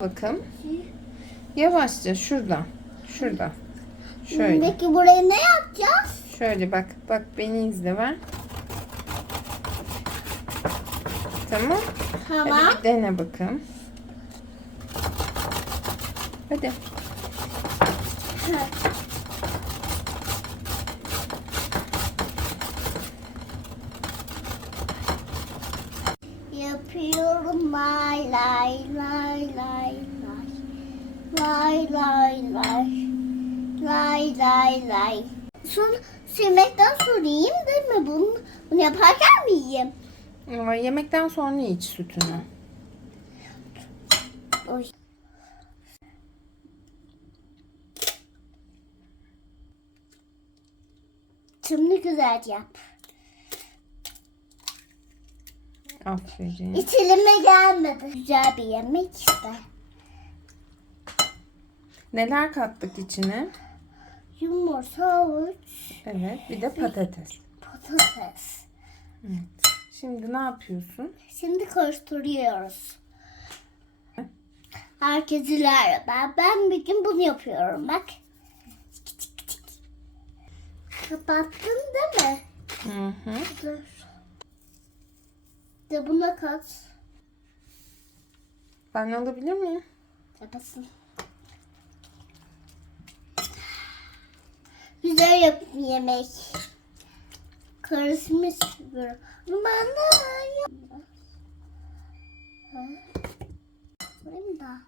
Bakın. Yavaşça şuradan. Şuradan. Şöyle. Peki buraya ne yapacağız? Şöyle bak. Bak beni izle ver. Tamam. Tamam. Hadi bir dene bakın. Hadi. Yapıyorum lay lay. Lay lay lay. Lay lay lay. Sonra sevmekten sonra yiyeyim değil mi? Bunu, bunu yaparken mi yiyeyim? Ama yemekten sonra iç sütünü. Oy. Şimdi güzel yap. Aferin. Hiç elime gelmedi. Güzel bir yemek işte. Neler kattık içine? Yumurta, havuç, Evet. Bir de patates. patates. Evet. Şimdi ne yapıyorsun? Şimdi karıştırıyoruz. Herkes. Ben, ben bir gün bunu yapıyorum bak. Kapattın değil mi? Hı hı. Dur. De buna kat. Ben alabilir miyim? Yapasın. Güzel yap yemek. Karışmış böyle. Bana yap. Ha? Burayı da.